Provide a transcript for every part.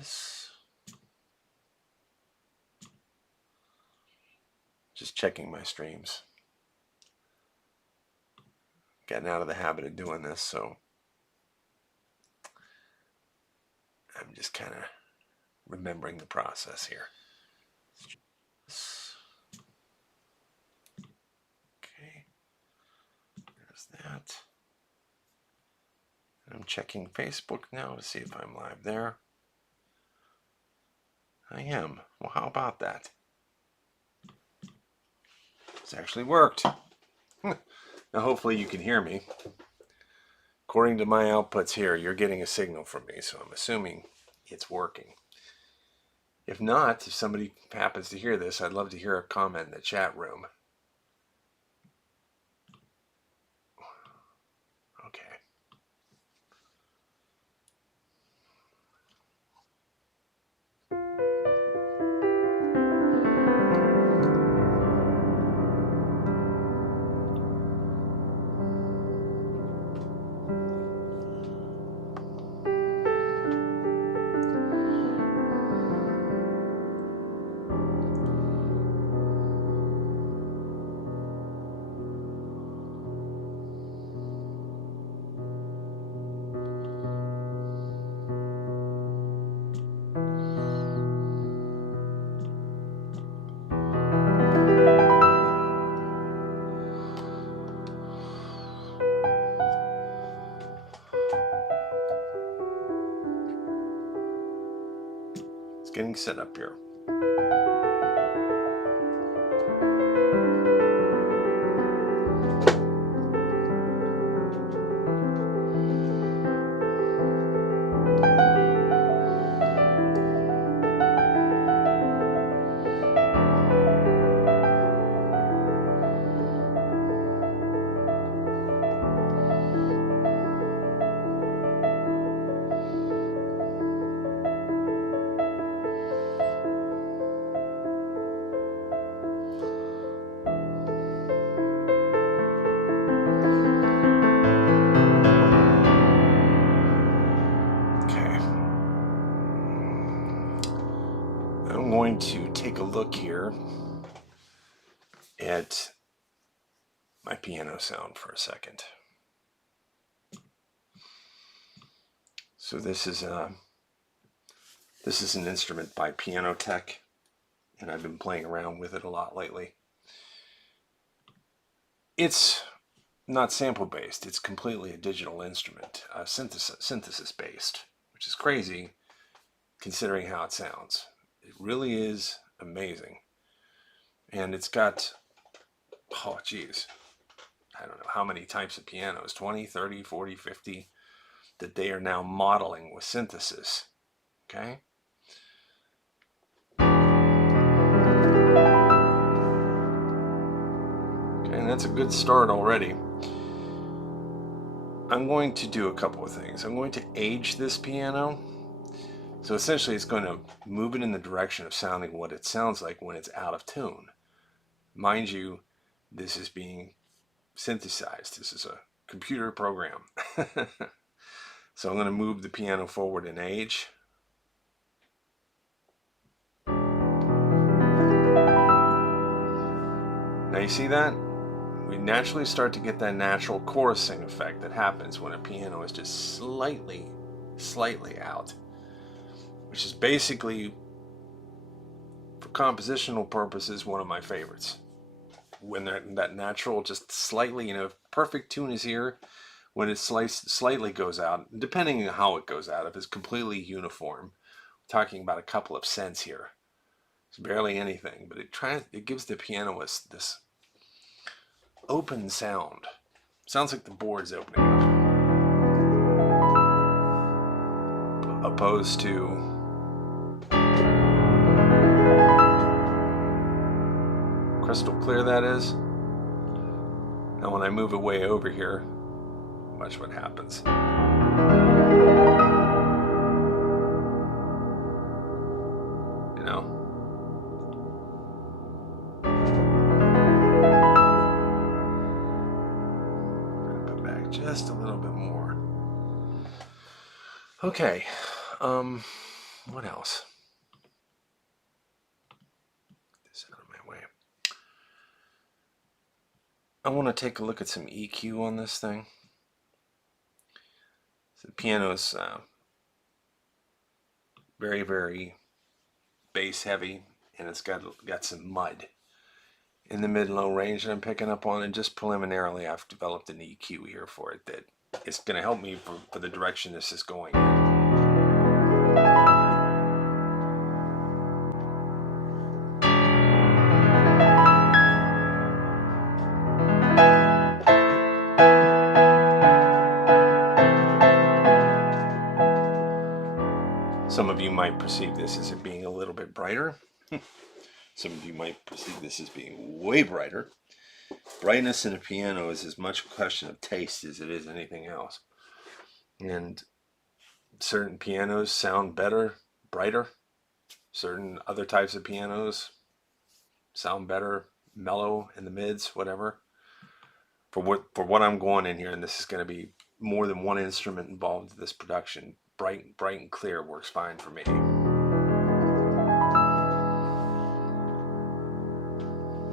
this. Just checking my streams. Getting out of the habit of doing this, so I'm just kind of remembering the process here. Okay, there's that. I'm checking Facebook now to see if I'm live there. I am. Well, how about that? It's actually worked. Now, hopefully you can hear me. According to my outputs here, you're getting a signal from me, so I'm assuming it's working. If not, if somebody happens to hear this, I'd love to hear a comment in the chat room. Okay. Getting set up here. To take a look here at my piano sound for a second. So this is an instrument by Piano Tech, and I've been playing around with it a lot lately. It's not sample based, it's completely a digital instrument, synthesis based, which is crazy considering how it sounds. It really is amazing. And it's got, oh geez, I don't know how many types of pianos, 20, 30, 40, 50, that they are now modeling with synthesis. Okay? Okay, and that's a good start already. I'm going to do a couple of things. I'm going to age this piano. So essentially it's going to move it in the direction of sounding what it sounds like when it's out of tune. Mind you, this is being synthesized. This is a computer program. So I'm going to move the piano forward in age. Now you see that? We naturally start to get that natural chorusing effect that happens when a piano is just slightly out. Which is basically, for compositional purposes, one of my favorites. When that natural, just slightly, perfect tune is here, when it slightly goes out, depending on how it goes out, if it's completely uniform, we're talking about a couple of cents here. It's barely anything, but it gives the pianist this open sound. Sounds like the board's opening up, opposed to crystal clear that is. Now when I move it way over here, watch what happens. Wrap it back just a little bit more. Okay, What else? Get this out of my way. I want to take a look at some EQ on this thing. So the piano's very, very bass heavy, and it's got some mud in the mid-low range that I'm picking up on, and just preliminarily I've developed an EQ here for it that is going to help me for the direction this is going in. Some of you might perceive this as it being a little bit brighter. Some of you might perceive this as being way brighter. Brightness in a piano is as much a question of taste as it is anything else. And certain pianos sound better, brighter. Certain other types of pianos sound better, mellow in the mids, whatever. For what I'm going in here, and this is going to be more than one instrument involved in this production, bright and clear works fine for me.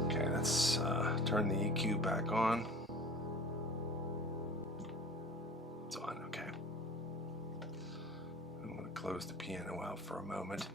Okay, let's turn the EQ back on. It's on, okay. I'm going to close the piano out for a moment.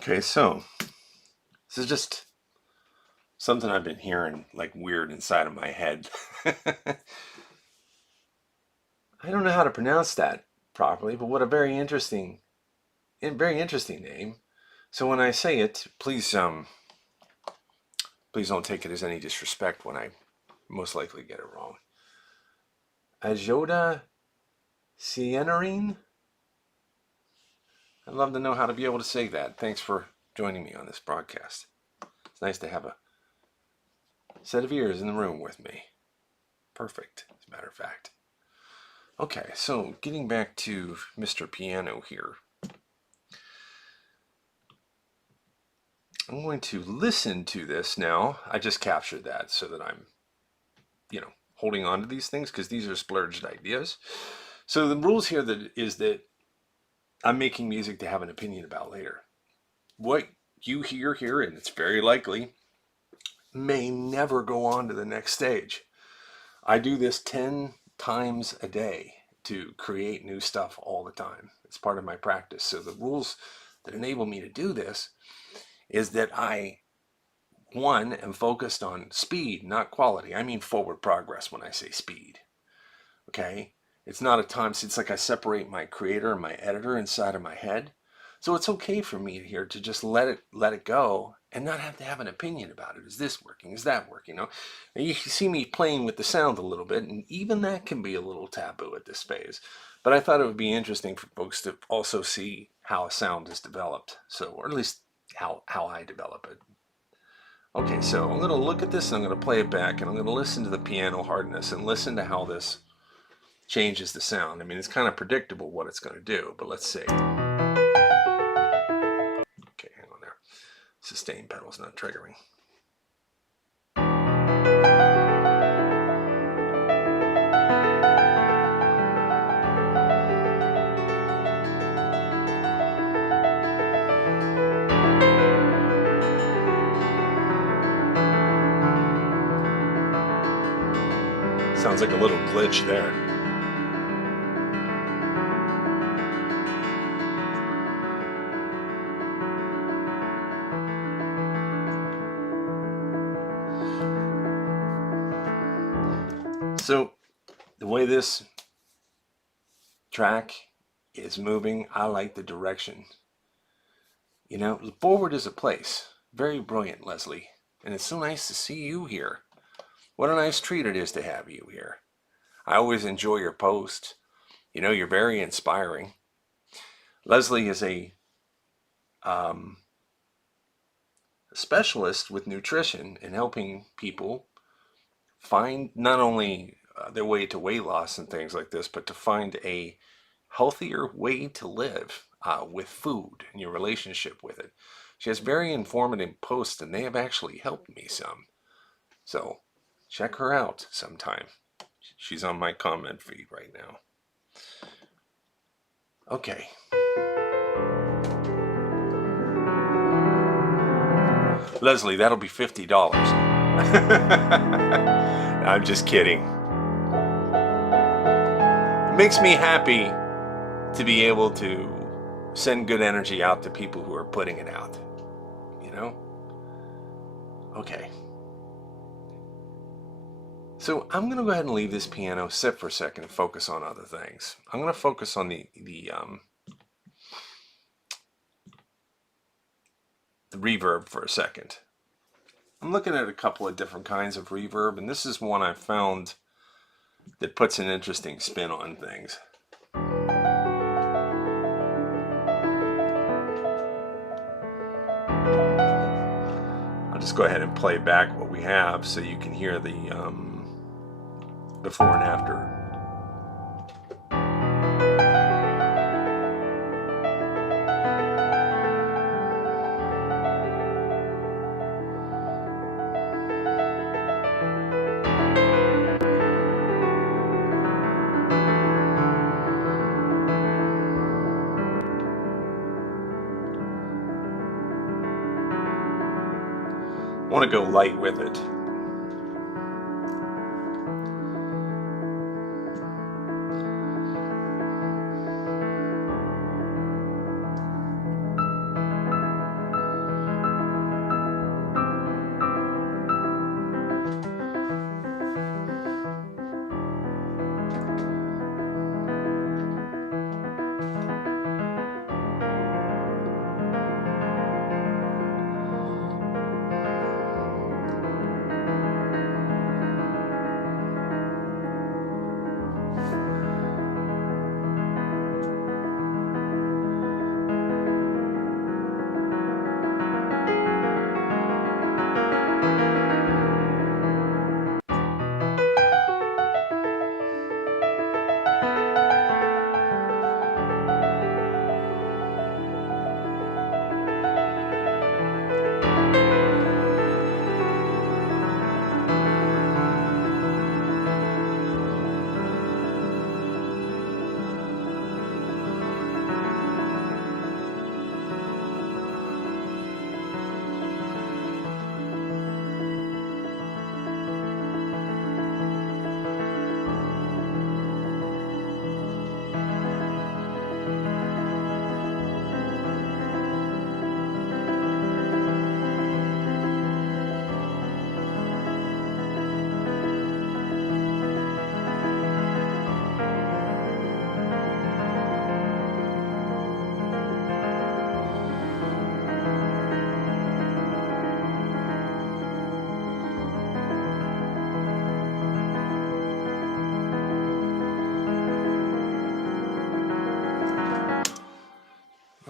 Okay, so this is just something I've been hearing like weird inside of my head. I don't know how to pronounce that properly, but what a very interesting name. So when I say it, please don't take it as any disrespect when I most likely get it wrong. Ajoda Cianarine? I'd love to know how to be able to say that. Thanks for joining me on this broadcast. It's nice to have a set of ears in the room with me. Perfect, as a matter of fact. Okay, so getting back to Mr. Piano here. I'm going to listen to this now. I just captured that so that I'm, holding on to these things because these are splurged ideas. So the rules here is that I'm making music to have an opinion about later. What you hear here, and it's very likely, may never go on to the next stage. I do this 10 times a day to create new stuff all the time. It's part of my practice. So the rules that enable me to do this is that I, one, am focused on speed, not quality. I mean forward progress when I say speed. Okay? It's not a time, it's like I separate my creator and my editor inside of my head. So it's okay for me here to just let it go and not have to have an opinion about it. Is this working? Is that working? You know, and you see me playing with the sound a little bit, and even that can be a little taboo at this phase. But I thought it would be interesting for folks to also see how a sound is developed. So, or at least how I develop it. Okay, so I'm going to look at this and I'm going to play it back, and I'm going to listen to the piano hardness and listen to how this changes the sound. I mean, it's kind of predictable what it's going to do, but let's see. Okay, hang on there. Sustain pedal's not triggering. Sounds like a little glitch there. So the way this track is moving, I like the direction. You know, forward is a place. Very brilliant, Leslie. And it's so nice to see you here. What a nice treat it is to have you here. I always enjoy your posts. You know, you're very inspiring. Leslie is a specialist with nutrition and helping people find not only their way to weight loss and things like this, but to find a healthier way to live with food and your relationship with it. She has very informative posts, and they have actually helped me some. So check her out sometime. She's on my comment feed right now. Okay. Leslie, that'll be $50. I'm just kidding. It makes me happy to be able to send good energy out to people who are putting it out. You know? Okay. So I'm going to go ahead and leave this piano sit for a second and focus on other things. I'm going to focus on the reverb for a second. I'm looking at a couple of different kinds of reverb, and this is one I found that puts an interesting spin on things. I'll just go ahead and play back what we have so you can hear the before and after. I want to go light with it.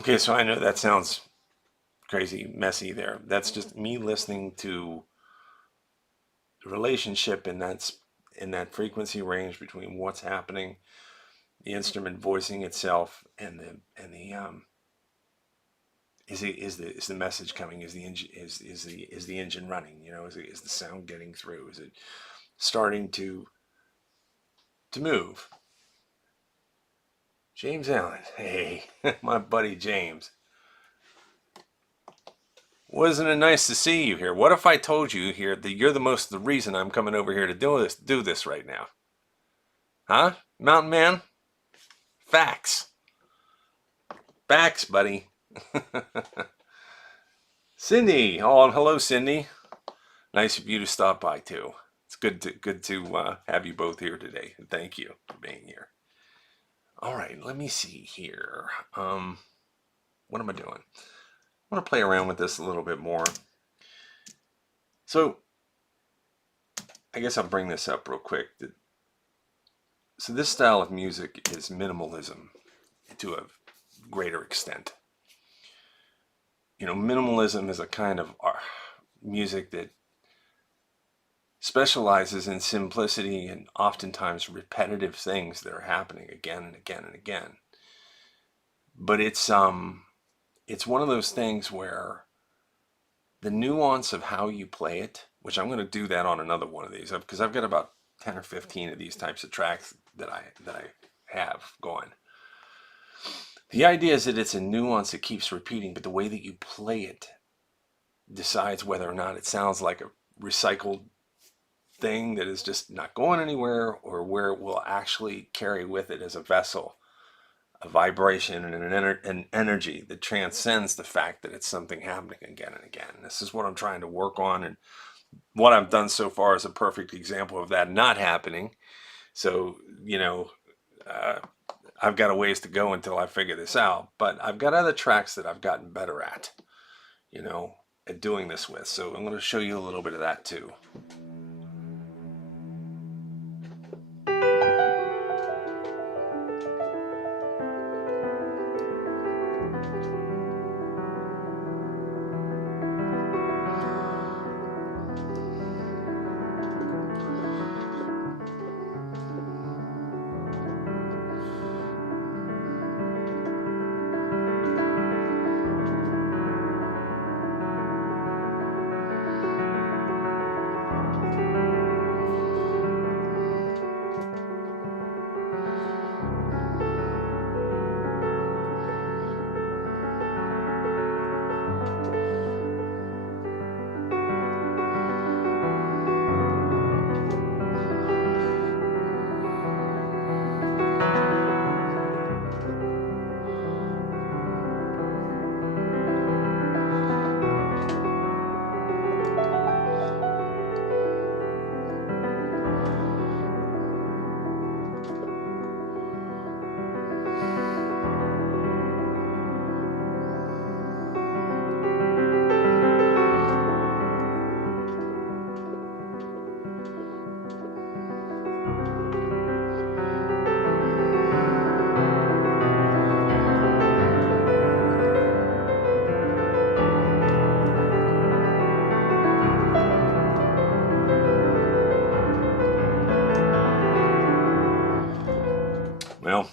Okay, so I know that sounds crazy, messy there. That's just me listening to the relationship in that frequency range between what's happening, the instrument voicing itself, and the is the message coming? Is the engine is the engine running? You know, is the sound getting through? Is it starting to move? James Allen, hey, my buddy James. Wasn't it nice to see you here? What if I told you here that you're the reason I'm coming over here to do this right now? Huh? Mountain Man? Facts. Facts, buddy. Cindy. Oh, hello, Cindy. Nice of you to stop by too. It's good to have you both here today. And thank you for being here. All right, let me see here. What am I doing? I want to play around with this a little bit more. So I guess I'll bring this up real quick. So this style of music is minimalism to a greater extent. You know, minimalism is a kind of music that specializes in simplicity and oftentimes repetitive things that are happening again and again and again. But it's one of those things where the nuance of how you play it, which I'm going to do that on another one of these, because I've got about 10 or 15 of these types of tracks that I have going. The idea is that it's a nuance that keeps repeating, but the way that you play it decides whether or not it sounds like a recycled thing that is just not going anywhere, or where it will actually carry with it as a vessel a vibration and an energy that transcends the fact that it's something happening again and again. This is what I'm trying to work on, and what I've done so far is a perfect example of that not happening. So, you know, I've got a ways to go until I figure this out, but I've got other tracks that I've gotten better at, you know, at doing this with. So I'm going to show you a little bit of that too. Well,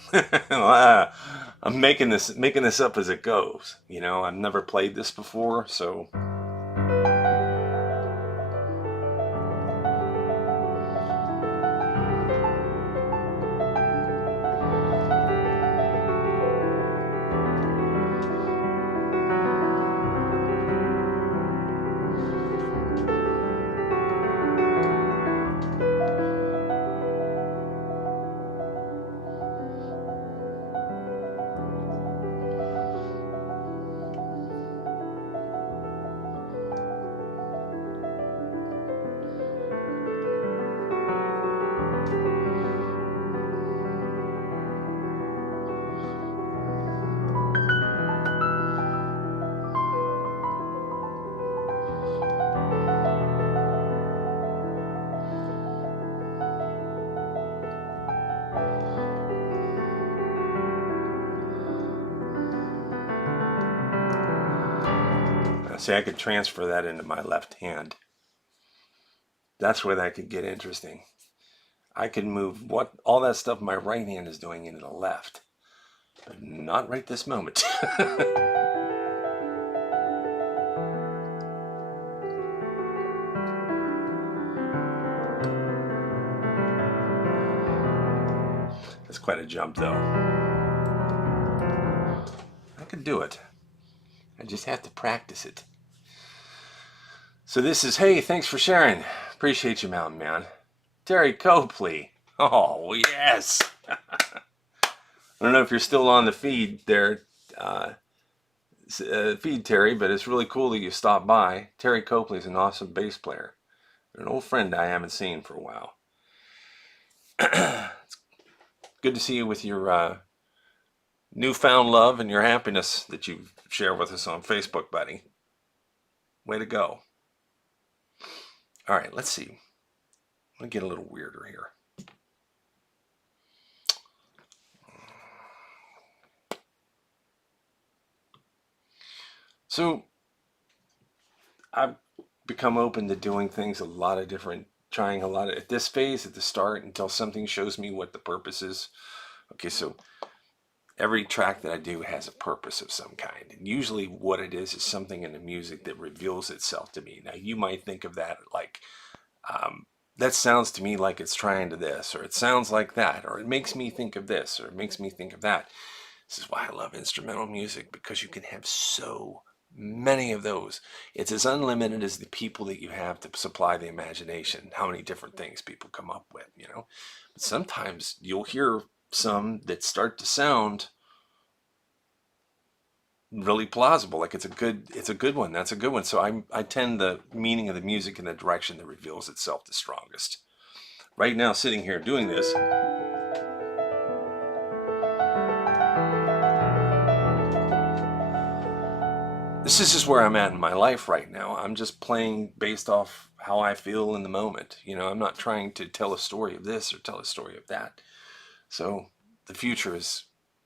I'm making this up as it goes. You know, I've never played this before, so See, I could transfer that into my left hand. That's where that could get interesting. I can move what all that stuff my right hand is doing into the left, but not right this moment. That's quite a jump, though. I could do it. I just have to practice it. So this is, hey, thanks for sharing. Appreciate you, Mountain Man. Terry Copley. Oh, yes. I don't know if you're still on the feed there, feed Terry, but it's really cool that you stopped by. Terry Copley is an awesome bass player. An old friend I haven't seen for a while. It's good to see you with your newfound love and your happiness that you share with us on Facebook, buddy. Way to go. All right, let's see. I'm going to get a little weirder here. So I've become open to doing things a lot of different, trying a lot of, at this phase, at the start, until something shows me what the purpose is. Okay, so every track that I do has a purpose of some kind. And usually what it is something in the music that reveals itself to me. Now, you might think of that like, that sounds to me like it's trying to this, or it sounds like that, or it makes me think of this, or it makes me think of that. This is why I love instrumental music, because you can have so many of those. It's as unlimited as the people that you have to supply the imagination, how many different things people come up with, you know. But sometimes you'll hear some that start to sound really plausible, like it's a good one. That's a good one. So I tend the meaning of the music in the direction that reveals itself the strongest. Right now, sitting here doing this, this is just where I'm at in my life right now. I'm just playing based off how I feel in the moment. You know, I'm not trying to tell a story of this or tell a story of that. So the future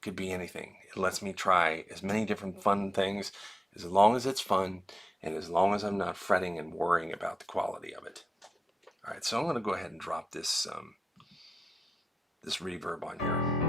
could be anything. It lets me try as many different fun things as long as it's fun and as long as I'm not fretting and worrying about the quality of it. All right, so I'm going to go ahead and drop this this reverb on here.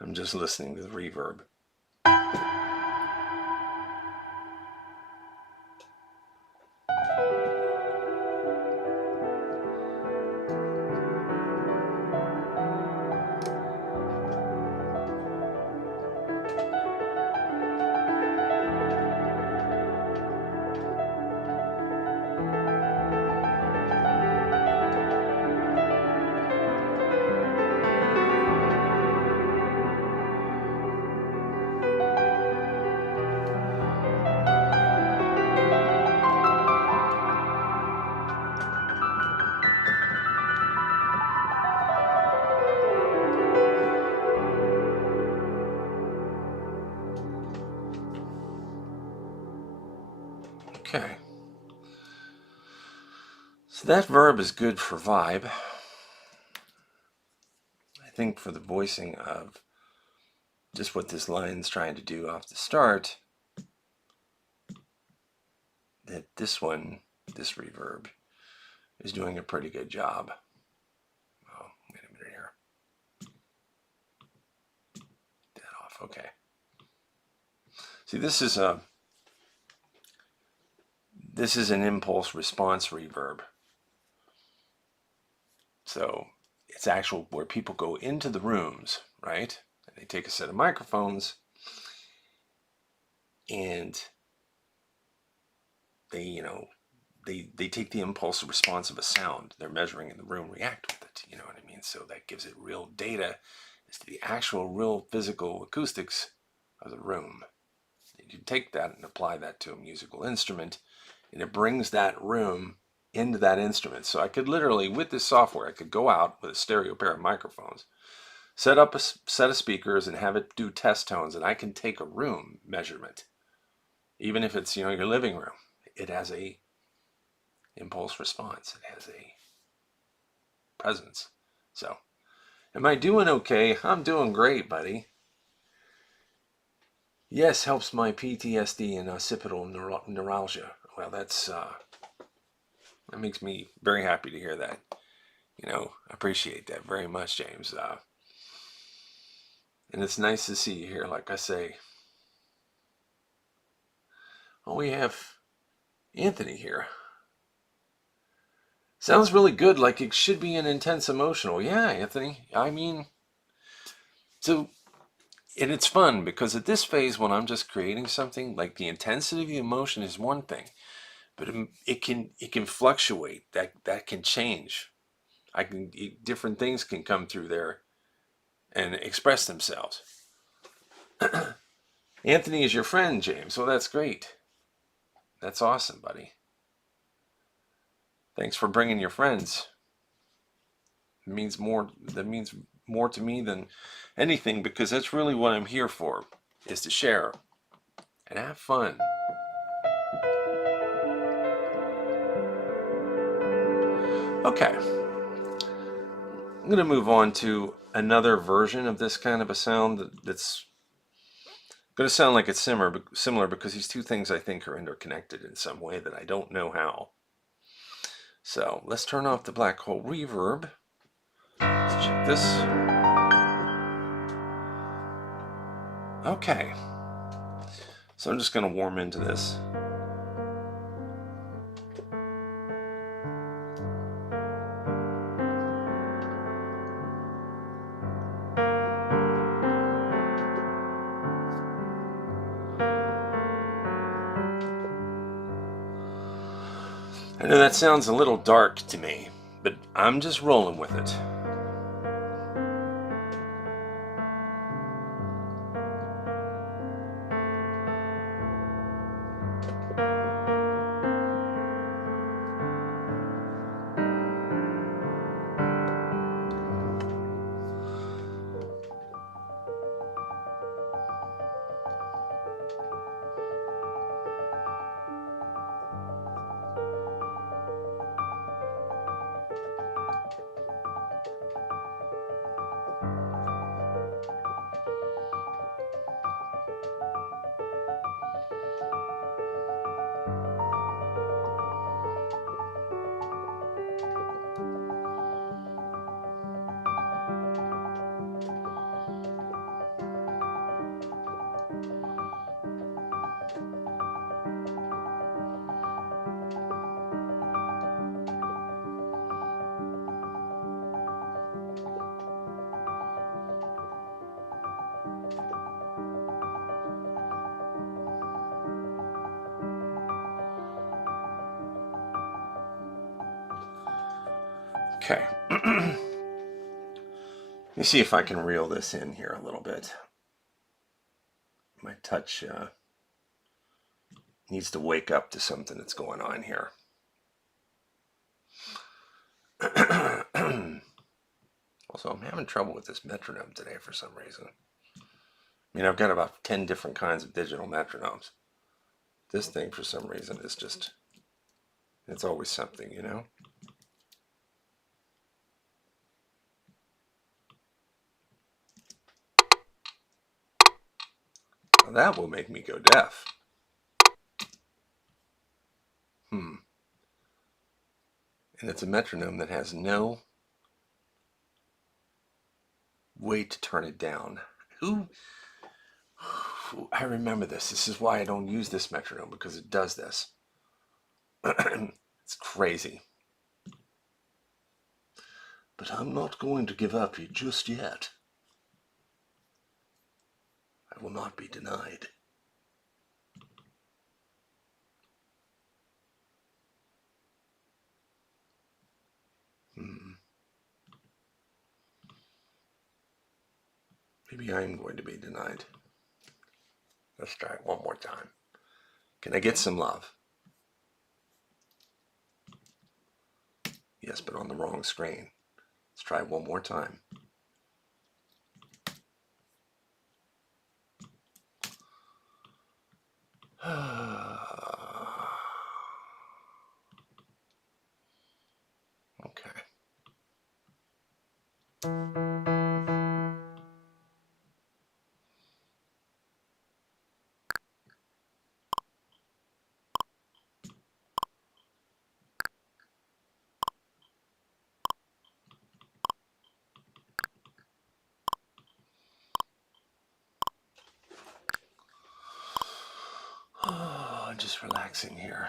I'm just listening to the reverb. So that verb is good for vibe. I think for the voicing of just what this line's trying to do off the start, that this reverb, is doing a pretty good job. Oh, wait a minute here. That off, okay. See, this is an impulse response reverb. So it's actual where people go into the rooms, right? And they take a set of microphones and they take the impulse response of a sound they're measuring in the room, react with it. You know what I mean? So that gives it real data as to the actual real physical acoustics of the room. You take that and apply that to a musical instrument, and it brings that room into that instrument. So I could literally, with this software, I could go out with a stereo pair of microphones, set up a set of speakers, and have it do test tones, and I can take a room measurement, even if it's your living room. It has a impulse response. It has a presence. So, am I doing okay? I'm doing great, buddy. Yes, helps my PTSD and occipital neuralgia. Well, that makes me very happy to hear that. I appreciate that very much, James. And it's nice to see you here, like I say. Oh, we have Anthony here. Sounds really good, like it should be an intense emotional. Yeah, Anthony. I mean, so, and it's fun because at this phase when I'm just creating something, like the intensity of the emotion is one thing, but it can fluctuate. That can change. Different things can come through there and express themselves. Anthony is your friend, James. Well, that's great. That's awesome, buddy. Thanks for bringing your friends. It means more. That means more to me than anything, because that's really what I'm here for, is to share and have fun. Okay. I'm going to move on to another version of this kind of a sound that's going to sound like it's similar because these two things I think are interconnected in some way that I don't know how. So let's turn off the black hole reverb. Let's check this. Okay. So I'm just going to warm into this. I know that sounds a little dark to me, but I'm just rolling with it. Okay. Let me see if I can reel this in here a little bit. My touch needs to wake up to something that's going on here. Also, I'm having trouble with this metronome today for some reason. I mean, I've got about 10 different kinds of digital metronomes. This thing, for some reason, is just, it's always something, that will make me go deaf. And it's a metronome that has no way to turn it down. I remember this. This is why I don't use this metronome, because it does this. It's crazy. But I'm not going to give up just yet. I will not be denied. Maybe I'm going to be denied. Let's try it one more time. Can I get some love? Yes, but on the wrong screen. Let's try it one more time. Okay. Oh, just relaxing here.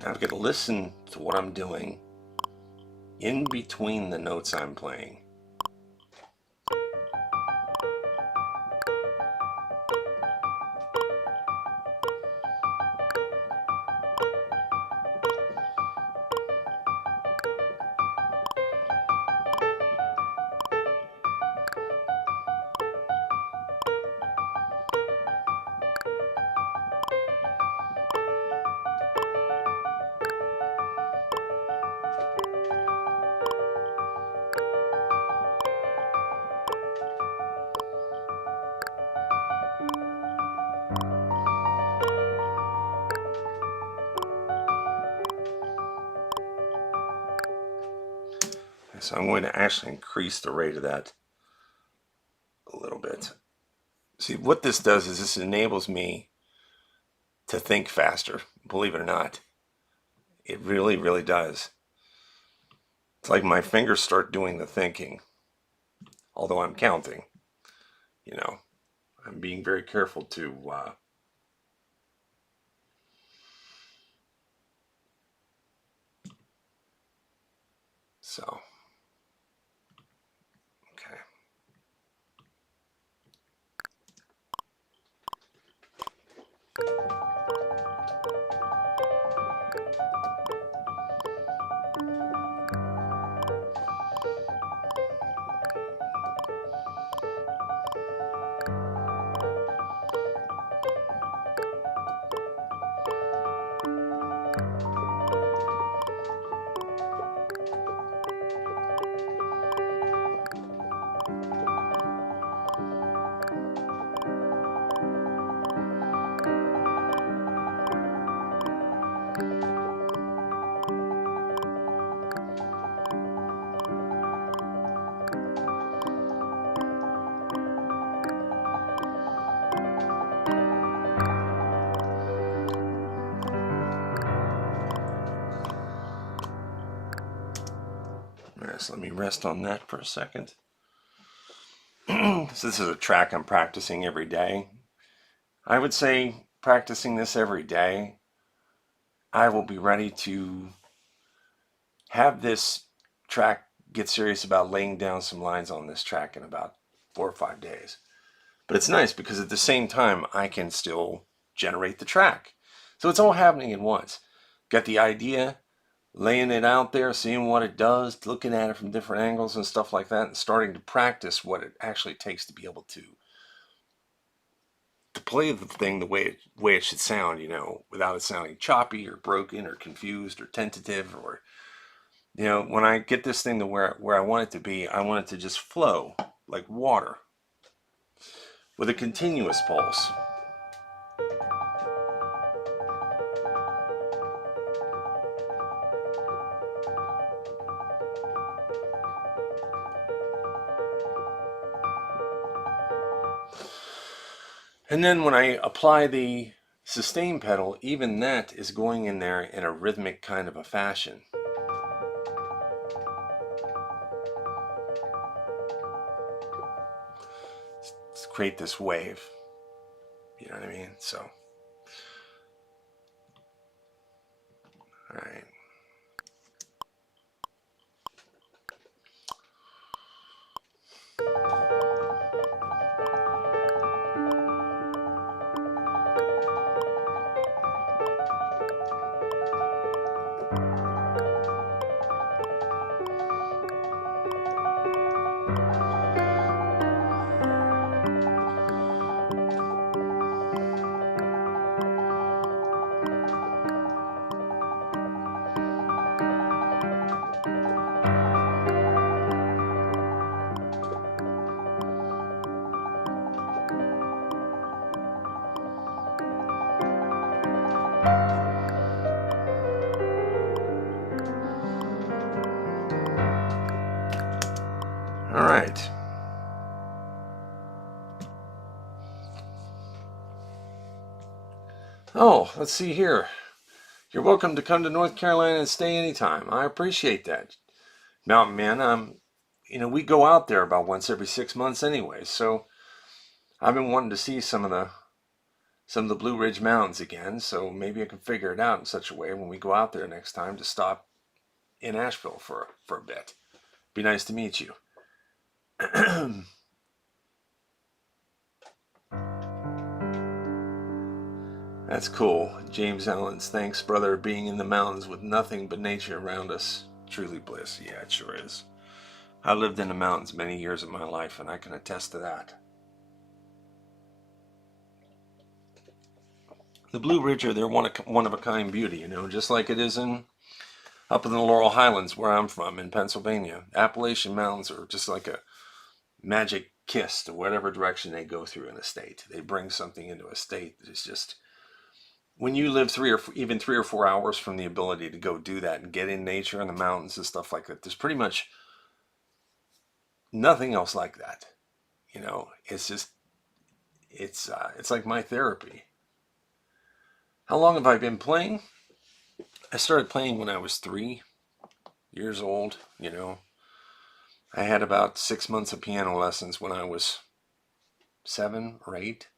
Now I've got to listen to what I'm doing in between the notes I'm playing. So I'm going to actually increase the rate of that a little bit. See, what this does is this enables me to think faster, believe it or not. It really, really does. It's like my fingers start doing the thinking, although I'm counting. I'm being very careful to so okay. So let me rest on that for a second. So this is a track I'm practicing every day. I would say practicing this every day, I will be ready to have this track, get serious about laying down some lines on this track in about 4 or 5 days. But it's nice because at the same time, I can still generate the track. So it's all happening at once. Got the idea, laying it out there, seeing what it does, looking at it from different angles and stuff like that, and starting to practice what it actually takes to be able to play the thing the way it should sound, without it sounding choppy or broken or confused or tentative or You know, when I get this thing to where I want it to be, I want it to just flow like water with a continuous pulse. And then when I apply the sustain pedal, even that is going in there in a rhythmic kind of a fashion. To create this wave. You know what I mean? So, all right. All right. Oh, let's see here. You're welcome to come to North Carolina and stay anytime. I appreciate that. Mountain man, you know, we go out there about once every 6 months anyway, so I've been wanting to see some of the Blue Ridge Mountains again, so maybe I can figure it out in such a way when we go out there next time to stop in Asheville for a bit. Be nice to meet you. That's cool. James Allen's thanks, brother, being in the mountains with nothing but nature around us. Truly bliss. Yeah, it sure is. I lived in the mountains many years of my life, and I can attest to that. The Blue Ridge are they're one of a kind beauty, you know, just like it is up in the Laurel Highlands where I'm from in Pennsylvania. Appalachian Mountains are just like a magic kiss to whatever direction they go through in a state. They bring something into a state that is just when you live even 3 or 4 hours from the ability to go do that and get in nature in the mountains and stuff like that. There's pretty much nothing else like that. You know, it's just it's like my therapy. How long have I been playing? I started playing when I was 3 years old. You know, I had about 6 months of piano lessons when I was 7 or 8,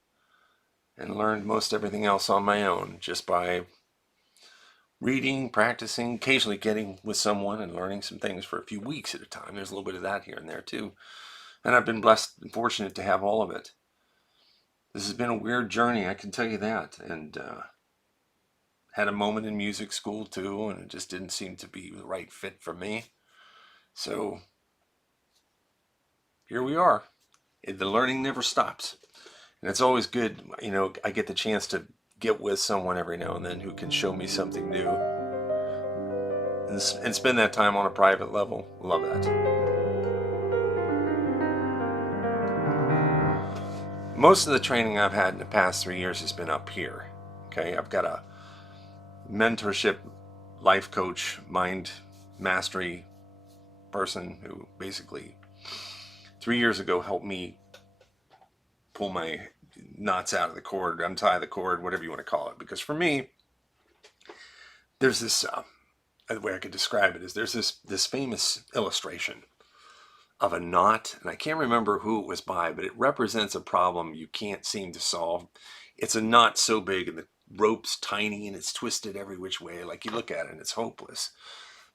and learned most everything else on my own just by reading, practicing, occasionally getting with someone and learning some things for a few weeks at a time. There's a little bit of that here and there too. And I've been blessed and fortunate to have all of it. This has been a weird journey, I can tell you that. And had a moment in music school too, and it just didn't seem to be the right fit for me. So here we are. The learning never stops. And it's always good, you know, I get the chance to get with someone every now and then who can show me something new and spend that time on a private level. Love that. Most of the training I've had in the past 3 years has been up here. Okay, I've got a mentorship life coach, mind mastery person who basically 3 years ago helped me pull my knots out of the cord, untie the cord, whatever you want to call it. Because for me, there's this, the way I could describe it is there's this famous illustration of a knot, and I can't remember who it was by, but it represents a problem you can't seem to solve. It's a knot so big and the rope's tiny and it's twisted every which way. Like you look at it and it's hopeless.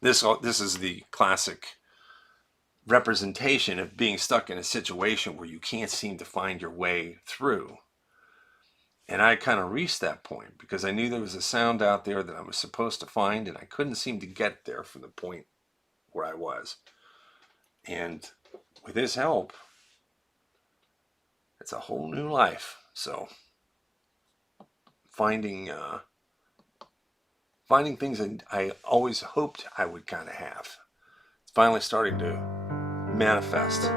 This is the classic representation of being stuck in a situation where you can't seem to find your way through. And I kind of reached that point because I knew there was a sound out there that I was supposed to find, and I couldn't seem to get there from the point where I was. And with his help, it's a whole new life. So finding finding things that I always hoped I would kind of have. finally starting to manifest.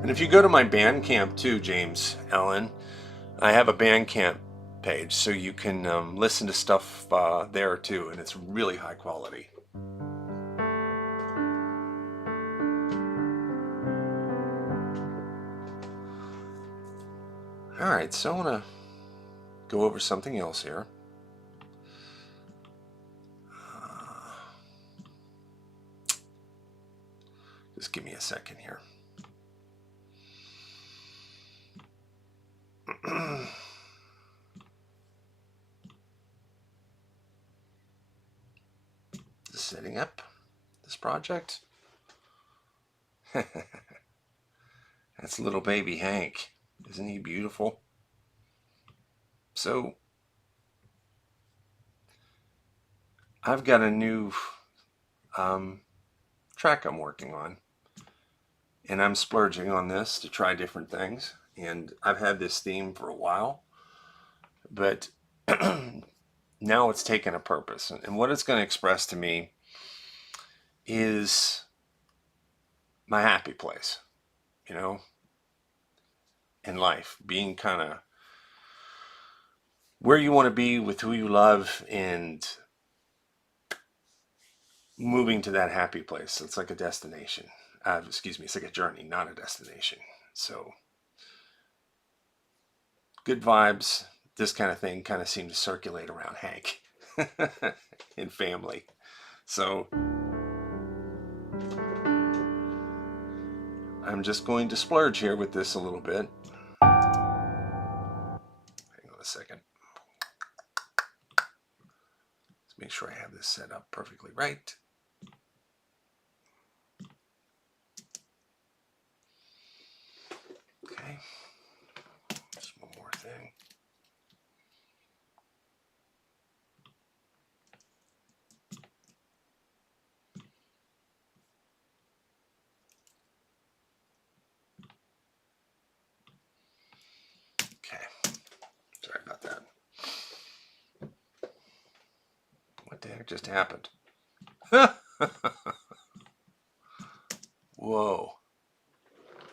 And if you go to my Bandcamp too, James Allen, I have a Bandcamp page, so you can listen to stuff there too, and it's really high quality. All right, so I want to go over something else here. Just give me a second here. Setting up this project. That's little baby Hank. Isn't he beautiful? So, I've got a new track I'm working on. And I'm splurging on this to try different things. And I've had this theme for a while. But now it's taken a purpose. And what it's going to express to me is my happy place, you know, in life. Being kind of where you want to be with who you love and moving to that happy place. It's like a destination. It's like a journey, not a destination. So good vibes, this kind of thing kind of seem to circulate around Hank and family. So I'm just going to splurge here with this a little bit. Hang on a second. Let's make sure I have this set up perfectly right. Okay. Just one more thing. Okay. Sorry about that. What the heck just happened? Whoa.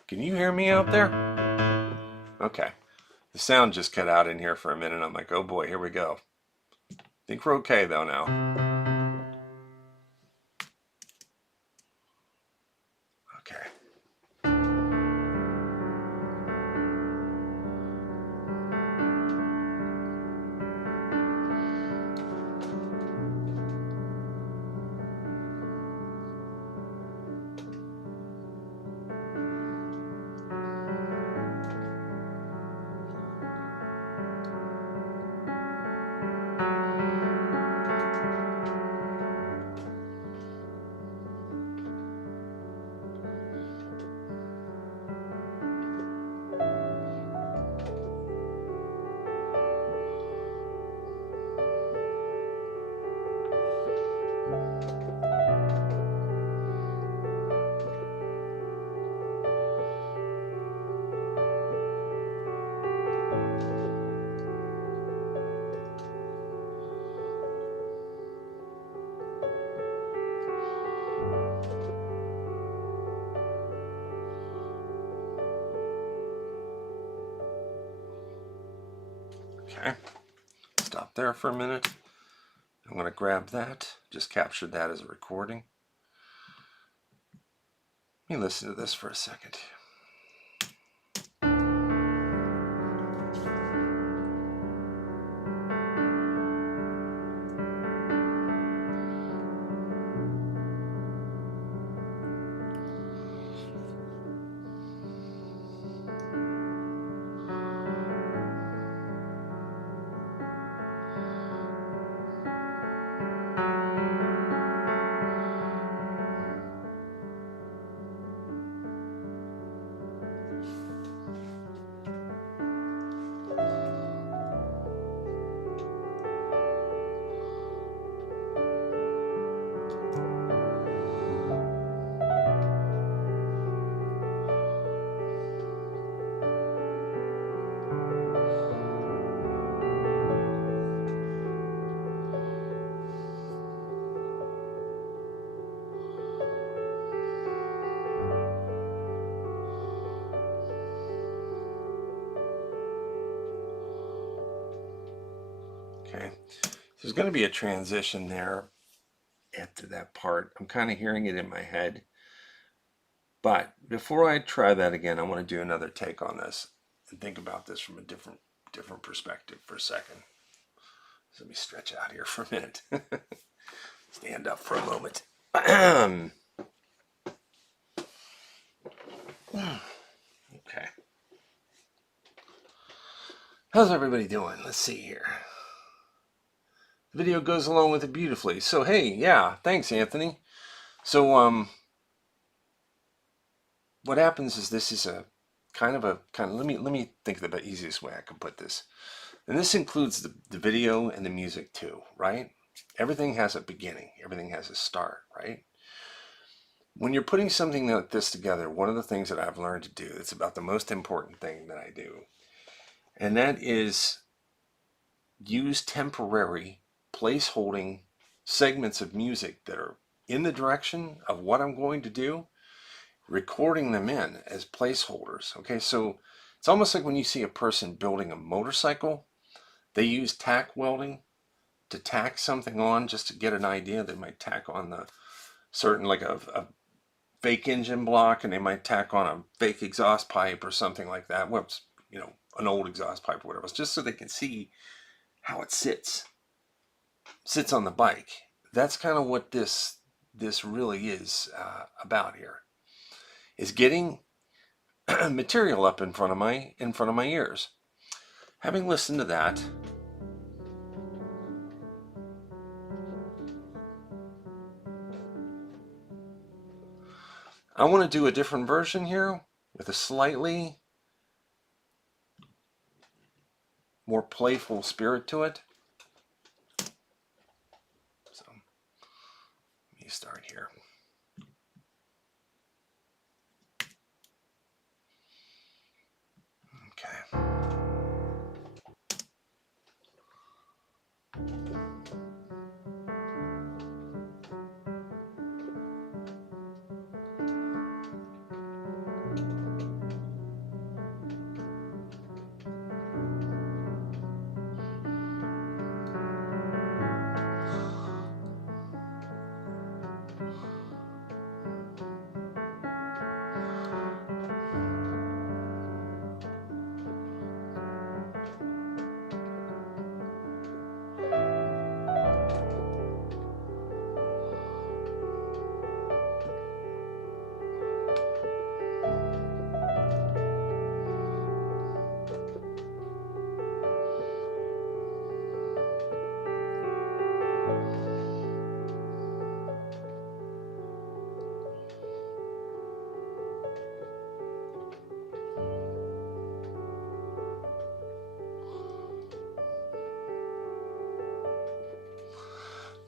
Can you hear me out there? Okay. The sound just cut out in here for a minute. I'm like, oh boy, here we go. I think we're okay though now. Okay. Okay, stop there for a minute. I'm going to grab that, just captured that as a recording. Let me listen to this for a second. Okay, there's going to be a transition there after that part. I'm kind of hearing it in my head. But before I try that again, I want to do another take on this and think about this from a different perspective for a second. So let me stretch out here for a minute. Stand up for a moment. Okay. How's everybody doing? Let's see here. The video goes along with it beautifully. So hey, yeah, thanks, Anthony. So what happens is this is a kind of let me think of the easiest way I can put this. And this includes the video and the music too, right? Everything has a beginning. Everything has a start, right? When you're putting something like this together, one of the things that I've learned to do, it's about the most important thing that I do, and that is use temporary place-holding segments of music that are in the direction of what I'm going to do, recording them in as placeholders. Okay, so it's almost like when you see a person building a motorcycle, they use tack welding to tack something on just to get an idea. They might tack on the certain, like a fake engine block, and they might tack on a fake exhaust pipe or something like that. Whoops, an old exhaust pipe or whatever. It's just so they can see how it sits on the bike. That's kind of what this really is about here. Is getting material up in front of my ears. Having listened to that, I want to do a different version here with a slightly more playful spirit to it. So let me start here. Okay.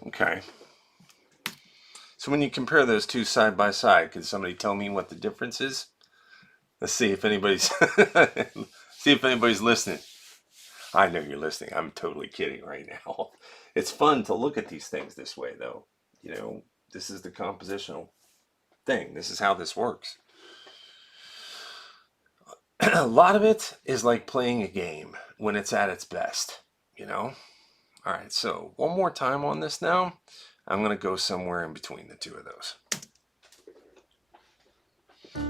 Okay. So when you compare those two side by side, can somebody tell me what the difference is? Let's see if anybody's listening. I know you're listening. I'm totally kidding right now. It's fun to look at these things this way, though. This is the compositional thing. This is how this works. A lot of it is like playing a game when it's at its best, All right, so one more time on this now. I'm going to go somewhere in between the two of those. Hang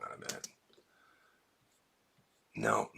on a minute. No.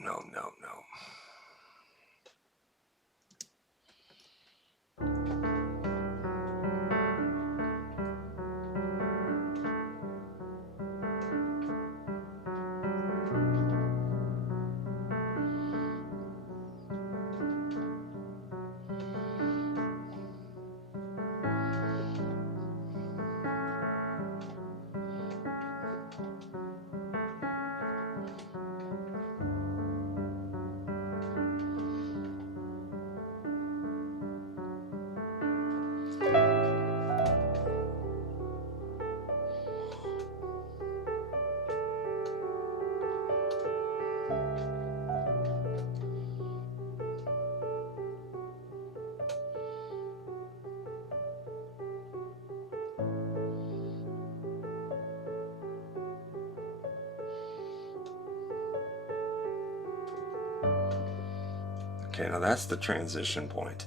Okay, now that's the transition point.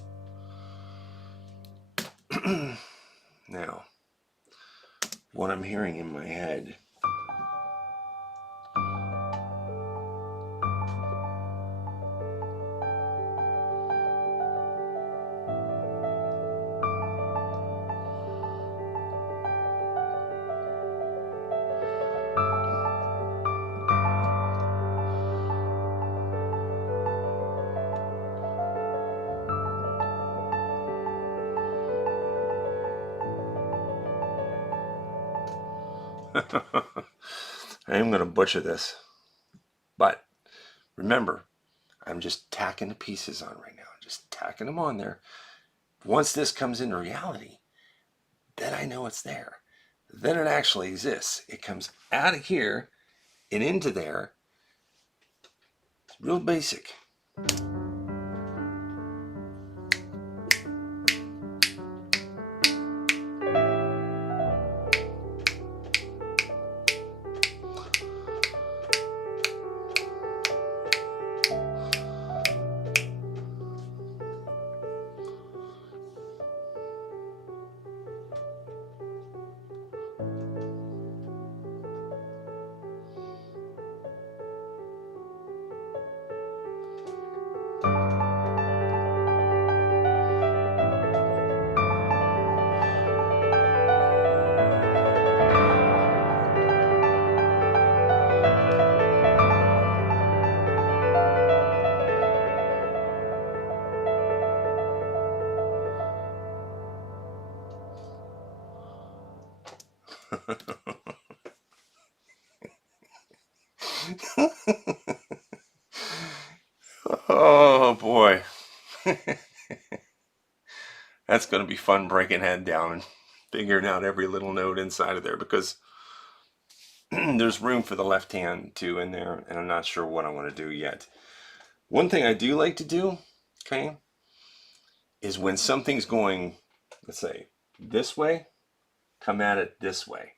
Now, what I'm hearing in my head I am going to butcher this, but remember, I'm just tacking the pieces on right now. Just tacking them on there. Once this comes into reality, then I know it's there. Then it actually exists. It comes out of here and into there. It's real basic. Oh boy. That's going to be fun breaking head down and figuring out every little note inside of there, because there's room for the left hand too in there, and I'm not sure what I want to do yet. One thing I do like to do, okay, is when something's going, let's say, this way, come at it this way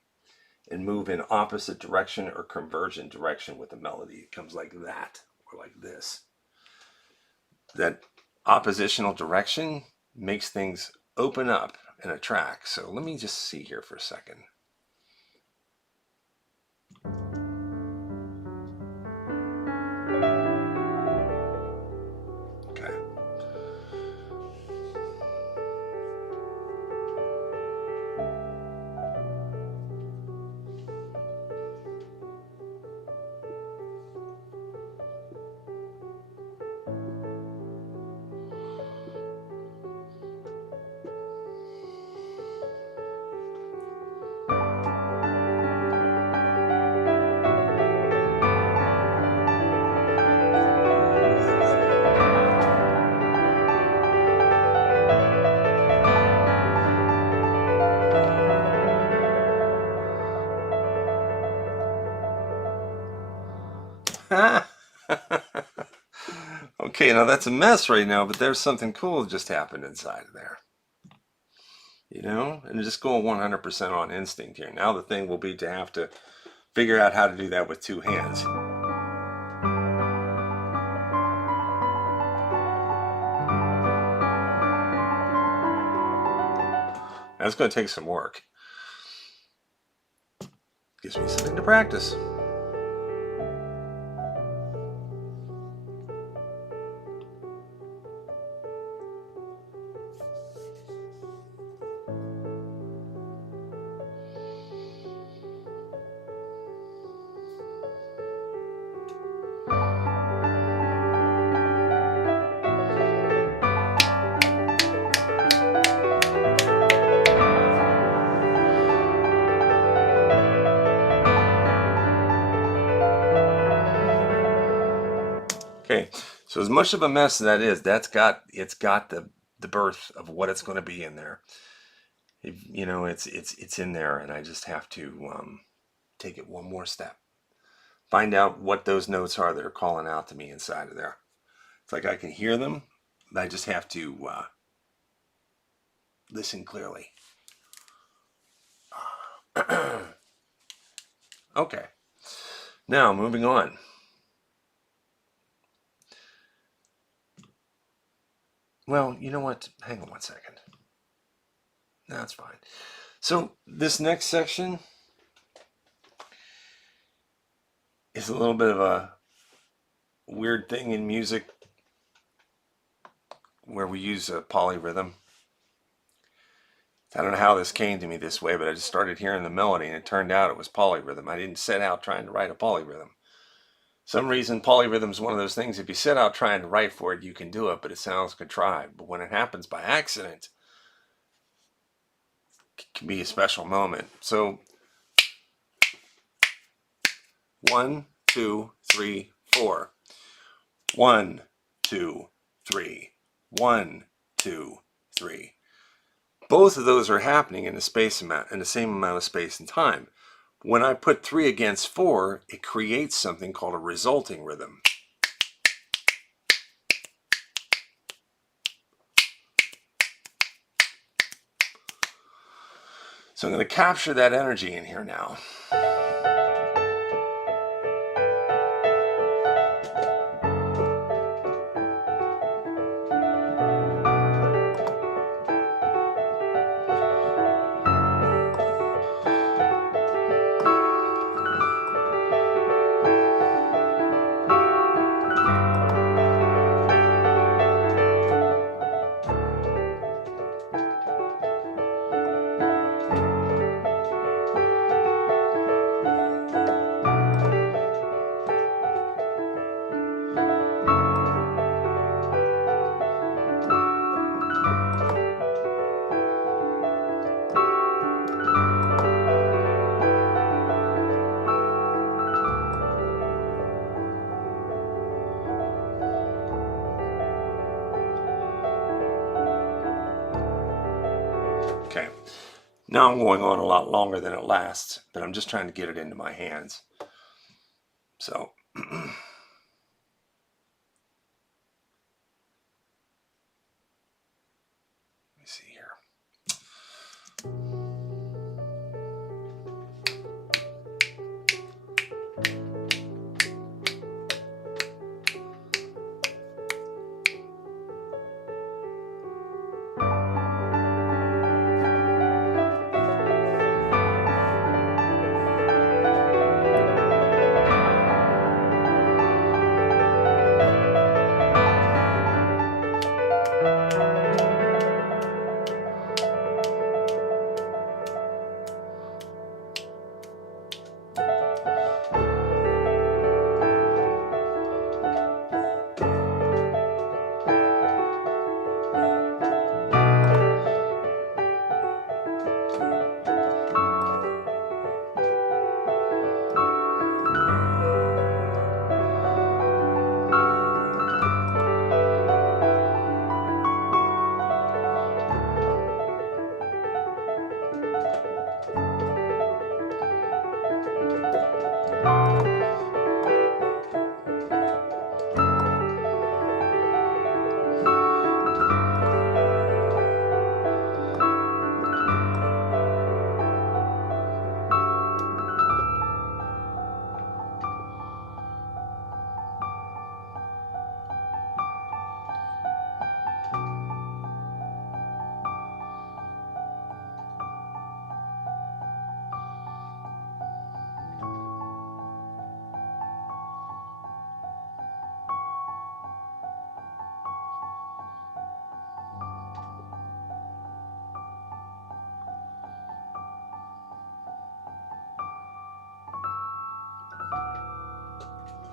and move in opposite direction or convergent direction with the melody. It comes like that or like this. That oppositional direction makes things open up in a track. So let me just see here for a second. Okay. Okay, now that's a mess right now, but there's something cool that just happened inside of there. You know, and just going 100% on instinct here. Now the thing will be to have to figure out how to do that with two hands. That's going to take some work. Gives me something to practice. Okay, so as much of a mess as that is, it's got the birth of what it's going to be in there. You know, it's in there, and I just have to take it one more step. Find out what those notes are that are calling out to me inside of there. It's like I can hear them, but I just have to listen clearly. Okay, now moving on. well, you know what? Hang on one second. No, that's fine. So this next section is a little bit of a weird thing in music where we use a polyrhythm. I don't know how this came to me this way, but I just started hearing the melody and it turned out it was polyrhythm. I didn't set out trying to write a polyrhythm. Some reason polyrhythm is one of those things, if you set out trying to write for it, you can do it, but it sounds contrived. But when it happens by accident, it can be a special moment. So 1, 2, 3, 4. 1, 2, 3. 1, 2, 3. Both of those are happening in the same amount of space and time. When I put 3 against 4, it creates something called a resulting rhythm. So I'm going to capture that energy in here now. Okay, now I'm going on a lot longer than it lasts, but I'm just trying to get it into my hands. So, let me see here.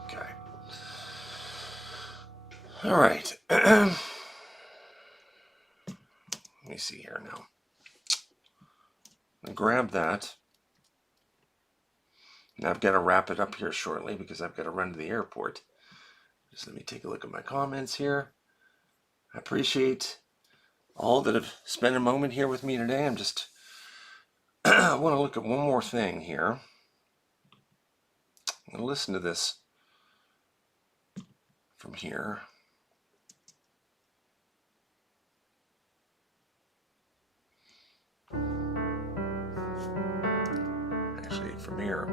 Okay. All right. Let me see here now. I'll grab that. Now I've got to wrap it up here shortly because I've got to run to the airport. Just let me take a look at my comments here. I appreciate all that have spent a moment here with me today. I'm just, I want to look at one more thing here. I'm going to listen to this from here. Actually, from here.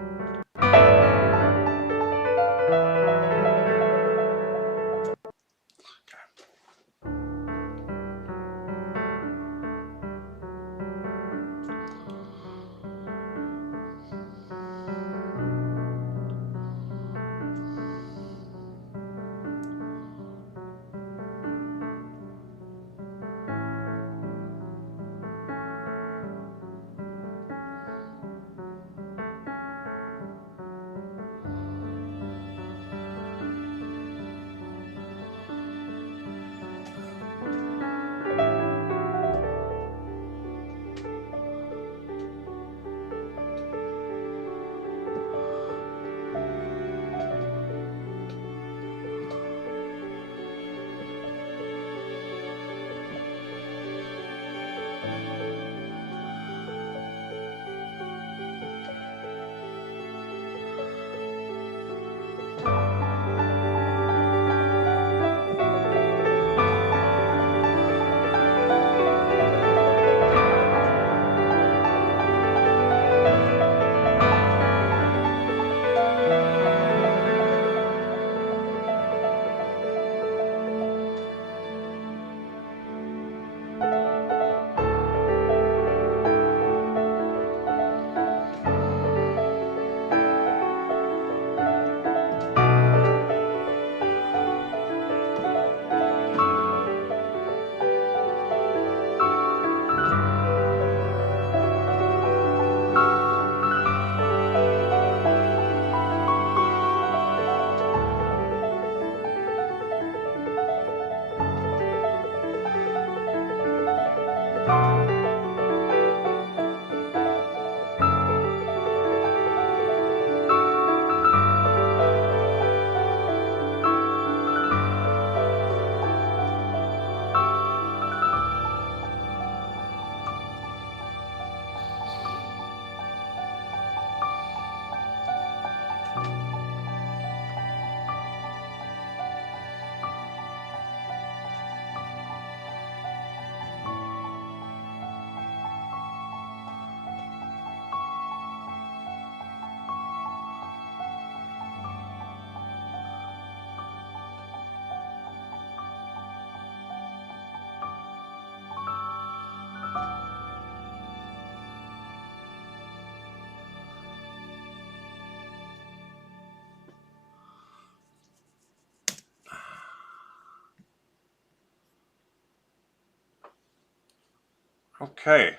Okay,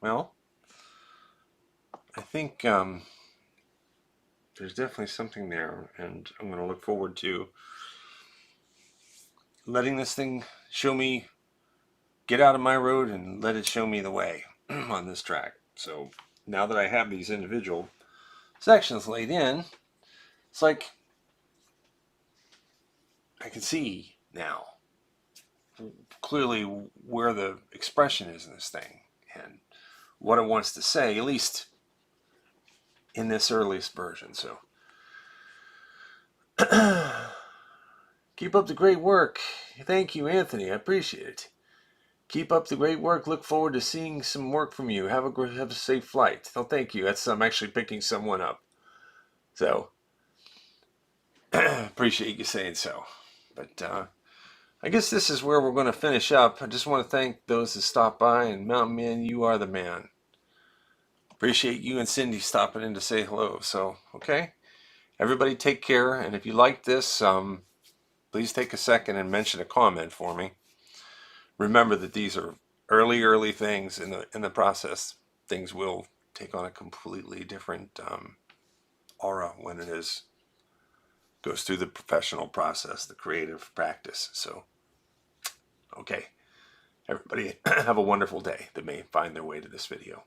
well, I think there's definitely something there, and I'm going to look forward to letting this thing show me, get out of my road and let it show me the way on this track. So now that I have these individual sections laid in, it's like I can see now clearly where the expression is in this thing and what it wants to say, at least in this earliest version. So keep up the great work. Thank you, Anthony. I appreciate it. Keep up the great work. Look forward to seeing some work from you. Have a safe flight. Oh, thank you. I'm actually picking someone up. So appreciate you saying so. But I guess this is where we're going to finish up. I just want to thank those that stopped by, and Mountain Man, you are the man. Appreciate you and Cindy stopping in to say hello. So, okay. Everybody take care. And if you like this, please take a second and mention a comment for me. Remember that these are early things in the process. Things will take on a completely different aura when it goes through the professional process, the creative practice. So, okay. Everybody have a wonderful day that may find their way to this video.